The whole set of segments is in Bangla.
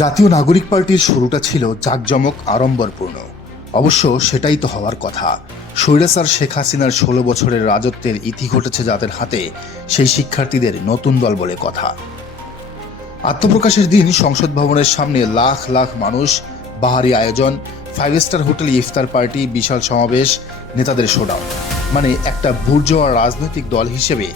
জাতীয় নাগরিক পার্টির শুরুটা ছিল জাঁকজমক আড়ম্বরপূর্ণ। অবশ্য সেটাই তো হওয়ার কথা। স্বৈরাচার শেখ হাসিনার ১৬ বছরের রাজত্বের ইতি ঘটেছে যাদের হাতে, সেই শিক্ষার্থীদের নতুন দল বলে কথা। আত্মপ্রকাশের দিন সংসদ ভবনের সামনে লাখ লাখ মানুষ, বাহারি আয়োজন, 5 স্টার হোটেল ইফতার পার্টি, বিশাল সমাবেশ, নেতাদের শোডাউন। মানে একটা বুর্জোয়া রাজনৈতিক দল হিসেবে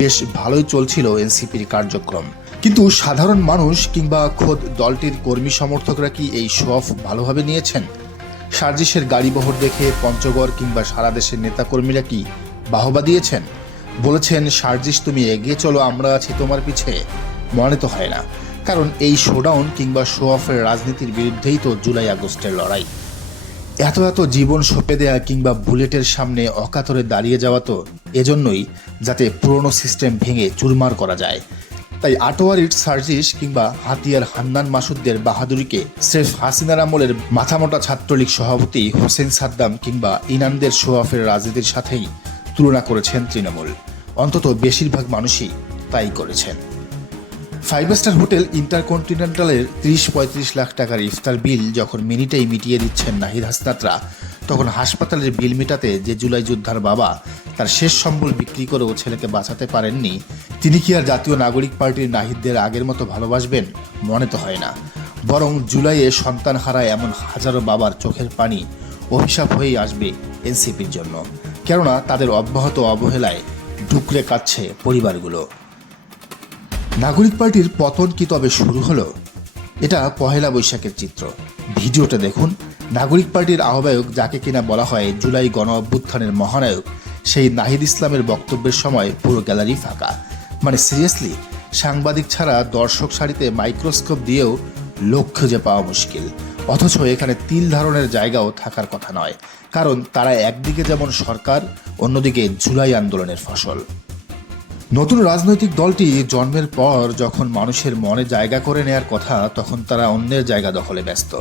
বেশ ভালোই চলছিল এনসিপির কার্যক্রম। কিন্তু সাধারণ মানুষ কিংবা খোদ দলটির কর্মী সমর্থকরা কি এই শো অফ ভালোভাবে নিয়েছেন? সার্জিসের গাড়িবহর দেখে পঞ্চগড় কিংবা সারা দেশের নেতাকর্মীরা কি বাহবা দিয়েছেন? বলেছেন, সার্জিস তুমি এগিয়ে চলো, আমরা আছি তোমার পিছে? মনে তো হয় না, কারণ এই শোডাউন কিংবা শো অফের রাজনীতির বিরুদ্ধেই তো জুলাই আগস্টের লড়াই। এত এত জীবন সঁপে দেয়া কিংবা বুলেটের সামনে অকাতরে দাঁড়িয়ে যাওয়া তো এজন্যই, যাতে পুরনো সিস্টেম ভেঙে চুরমার করা যায়। তাই আটোয়ারির সার্জিস কিংবা হাতিয়ার হান্নান মাসুদদের বাহাদুরিকে স্রেফ হাসিনার আমলের মাথামোটা ছাত্রলীগ সভাপতি হোসেন সাদ্দাম কিংবা ইনানদের শো অফের রাজনীতির সাথেই তুলনা করেছেন তৃণমূল। অন্তত বেশিরভাগ মানুষই তাই করেছেন। 5 স্টার হোটেল ইন্টারকন্টিনেন্টালের ৩০-৩৫ লাখ টাকার ইফতার বিল যখন মিনিটেই মিটিয়ে দিচ্ছেন নাহিদ হাসনাতরা, তখন হাসপাতালের বিল মেটাতে যে জুলাই যোদ্ধার বাবা তার শেষ সম্বল বিক্রি করেও ছেলেকে বাঁচাতে পারেননি, তিনি কি আর জাতীয় নাগরিক পার্টির নাহিদদের আগের মতো ভালোবাসবেন? মনে তো হয় না। বরং জুলাইয়ে সন্তান হারায় এমন হাজারো বাবার চোখের পানি অভিশাপ হয়েই আসবে এনসিপির জন্য। কেননা তাদের অব্যাহত অবহেলায় ডুকরে কাটছে পরিবারগুলো। নাগরিক পার্টির পতন কি তবে শুরু হলো? এটা পহেলা বৈশাখের চিত্র। ভিডিওটা দেখুন। নাগরিক পার্টির আহ্বায়ক, যাকে কিনা বলা হয় জুলাই গণ অভ্যুত্থানের মহানায়ক, সেই নাহিদ ইসলামের বক্তব্যের সময় পুরো গ্যালারি ফাঁকা। মানে সিরিয়াসলি, সাংবাদিক ছাড়া দর্শক সারিতে মাইক্রোস্কোপ দিয়েও লোক খুঁজে পাওয়া মুশকিল। অথচ এখানে তিল ধারণের জায়গাও থাকার কথা নয়, কারণ তারা একদিকে যেমন সরকার, অন্যদিকে জুলাই আন্দোলনের ফসল। নতুন রাজনৈতিক দলটি জন্মের পর যখন মানুষের মনে জায়গা করে নেয়ার কথা, তখন তারা অন্যের জায়গা দখলে ব্যস্ত।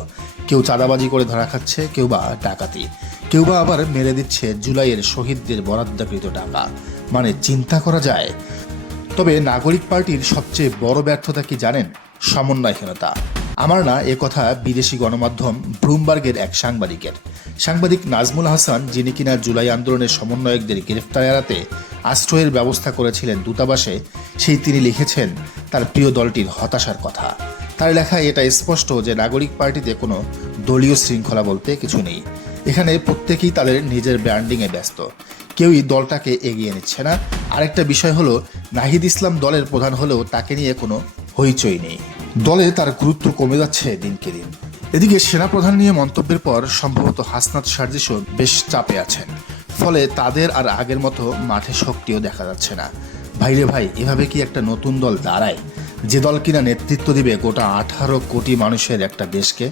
কেউ চাঁদাবাজি করে ধরা খাচ্ছে, কেউ বা ডাকাতি, কেউ বা আবার মেরে দিচ্ছে জুলাইয়ের শহীদদের বরাদ্দকৃত টাকা। মানে চিন্তা করা যায়। তবে নাগরিক পার্টির সবচেয়ে বড় ব্যর্থতা কি জানেন? সমন্বয়হীনতা। আমার না, এ কথা বিদেশি গণমাধ্যম ব্লুমবার্গের এক সাংবাদিক নাজমুল হাসান, যিনি কিনা জুলাই আন্দোলনের সমন্বয়কদের গ্রেফতার এড়াতে আশ্রয়ের ব্যবস্থা করেছিলেন দূতাবাসে, তিনি লিখেছেন তার প্রিয় দলটির হতাশার কথা। তার লেখায় এটা স্পষ্ট যে নাগরিক পার্টিতে কোনো দলীয় শৃঙ্খলা বলতে কিছু নেই। এখানে প্রত্যেকেই তাদের নিজের ব্র্যান্ডিংয়ে ব্যস্ত, কেউই দলটাকে এগিয়ে নিচ্ছে না। আরেকটা বিষয় হলো, নাহিদ ইসলাম দলের প্রধান হলেও তাকে নিয়ে কোনো হইচই নেই। দলে তার গুরুত্ব কমে যাচ্ছে দিনকে দিন। এদিকে সেনাপ্রধান নিয়ে মন্তব্যের পর সম্ভবত হাসনাত সার্জিসও বেশ চাপে আছেন। ফলে তাদের আর আগের মতো মাঠে শক্তিও দেখা যাচ্ছে না। ভাইরে ভাই, এভাবে কি একটা নতুন দল দাঁড়ায়, যে দল কিনা নেতৃত্ব দিবে গোটা 18 কোটি মানুষের একটা দেশকে?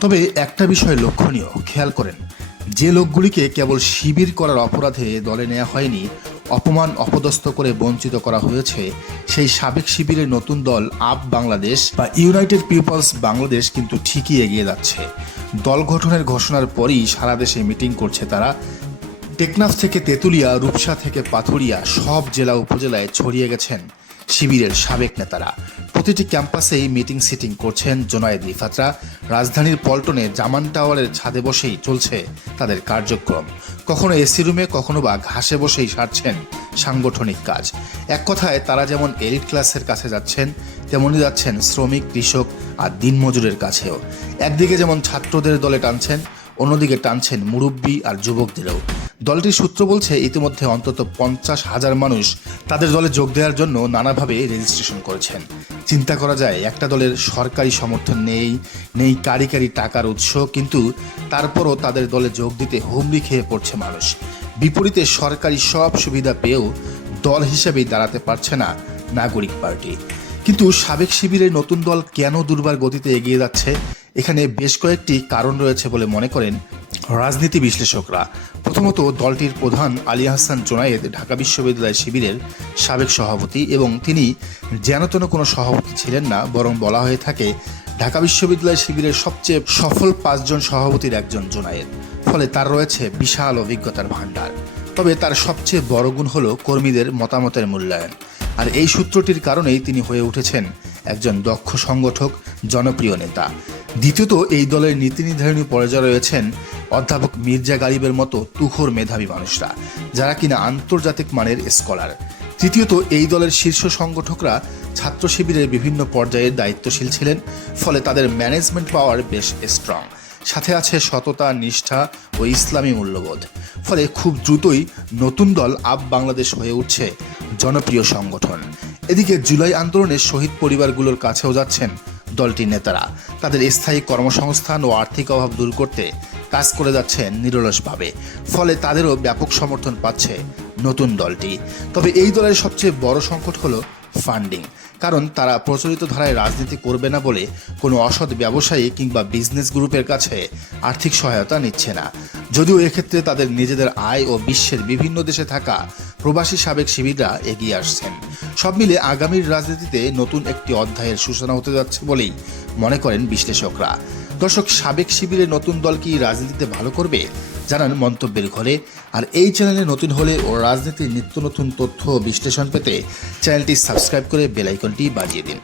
তবে একটা বিষয় লক্ষণীয়, খেয়াল করেন, যে লোকগুলিকে কেবল শিবির করার অপরাধে দলে নেওয়া হয়নি, অপমান অপদস্থ করে বঞ্চিত করা হয়েছে, সেই সাবেক শিবিরের নতুন দল আপ বাংলাদেশ বা ইউনাইটেড পিপলস বাংলাদেশ কিন্তু ঠিকই এগিয়ে যাচ্ছে। দল গঠনের ঘোষণার পরই সারা দেশে মিটিং করছে তারা। টেকনাফ থেকে তেঁতুলিয়া, রূপসা থেকে পাথুরিয়া, সব জেলা উপজেলায় ছড়িয়ে গেছেন শিবিরের সাবেক নেতারা। প্রতিটি ক্যাম্পাসেই মিটিং সিটিং করছেন জোনায়েদ রিফাতরা। রাজধানীর পল্টনে জামান টাওয়ারের ছাদে বসেই চলছে তাদের কার্যক্রম। কখনো এসি রুমে, কখনো বা ঘাসে বসেই সারছেন সাংগঠনিক কাজ। এক কথায় তারা যেমন এলিট ক্লাসের কাছে যাচ্ছেন, তেমনই যাচ্ছেন শ্রমিক, কৃষক আর দিনমজুরের কাছেও। একদিকে যেমন ছাত্রদের দলে টানছেন, অন্যদিকে টানছেন মুরব্বী আর যুবকদেরও। দলটির সূত্র বলছে, ইতিমধ্যে অন্তত 50,000 মানুষ তাদের দলে যোগ দেওয়ার জন্য নানাভাবে রেজিস্ট্রেশন করেছেন। চিন্তা করা যায়, একটা দলের সরকারি সমর্থন নেই কারি টাকার উৎস, কিন্তু তারপরও তাদের দলে যোগ দিতে হুমড়ি খেয়ে পড়ছে মানুষ। বিপরীতে সরকারি সব সুবিধা পেয়েও দল হিসেবেই দাঁড়াতে পারছে না নাগরিক পার্টি। কিন্তু সাবেক শিবিরের নতুন দল কেন দুর্বার গতিতে এগিয়ে যাচ্ছে? এখানে বেশ কয়েকটি কারণ রয়েছে বলে মনে করেন রাজনীতি বিশ্লেষকরা। প্রথমত, দলটির প্রধান আলী আহসান জোনায়েদ ঢাকা বিশ্ববিদ্যালয় শিবিরের সাবেক সভাপতি, এবং তিনি যেন কোনো সভাপতি ছিলেন না, বরং বলা হয়ে থাকে ঢাকা বিশ্ববিদ্যালয় শিবিরের সবচেয়ে সফল 5 জন সভাপতির একজন জোনায়েদ। ফলে তার রয়েছে বিশাল অভিজ্ঞতার ভাণ্ডার। তবে তার সবচেয়ে বড় গুণ হলো কর্মীদের মতামতের মূল্যায়ন। আর এই সূত্রটির কারণেই তিনি হয়ে উঠেছেন একজন দক্ষ সংগঠক, জনপ্রিয় নেতা। দ্বিতীয়ত, এই দলের নীতি নির্ধারণী পর্যায়ে রয়েছেন অধ্যাপক মির্জা গালিবের মতো তুখোর মেধাবী মানুষরা, যারা কিনা আন্তর্জাতিক মানের স্কলার। তৃতীয়ত, এই দলের শীর্ষ সংগঠকরা ছাত্র শিবিরের বিভিন্ন পর্যায়ে দায়িত্বশীল ছিলেন, ফলে তাদের ম্যানেজমেন্ট পাওয়ার বেশ স্ট্রং। সাথে আছে সততা, নিষ্ঠা ও ইসলামী মূল্যবোধ। ফলে খুব দ্রুতই নতুন দল আপ বাংলাদেশ হয়ে উঠছে জনপ্রিয় সংগঠন। এদিকে জুলাই আন্দোলনের শহীদ পরিবারগুলোর কাছেও যাচ্ছেন দলটির নেতারা। তাদের স্থায়ী কর্মসংস্থান ও আর্থিক অভাব দূর করতে কাজ করে যাচ্ছেন নিরলসভাবে। ফলে তাদেরও ব্যাপক সমর্থন পাচ্ছে নতুন দলটি। তবে এই দলের সবচেয়ে বড় সংকট হলো ফান্ডিং। কারণ তারা প্রচলিত ধারায় রাজনীতি করবে না বলে কোনো অসৎ ব্যবসায়ী কিংবা বিজনেস গ্রুপের কাছে আর্থিক সহায়তা নিচ্ছে না। যদিও এক্ষেত্রে তাদের নিজেদের আয় ও বিশ্বের বিভিন্ন দেশে থাকা প্রবাসী সাবেক শিবিররা এগিয়ে আসছেন। সব মিলে আগামীর রাজনীতিতে নতুন একটি অধ্যায়ের সূচনা হতে যাচ্ছে বলেই মনে করেন বিশ্লেষকরা। দর্শক, সাবেক শিবিরের নতুন দল কি রাজনীতিতে ভালো করবে? জানান মন্তব্যের ঘরে। আর এই চ্যানেলে নতুন হলে ও রাজনীতির নিত্য নতুন তথ্য ও বিশ্লেষণ পেতে চ্যানেলটি সাবস্ক্রাইব করে বেল আইকনটি বাজিয়ে দিন।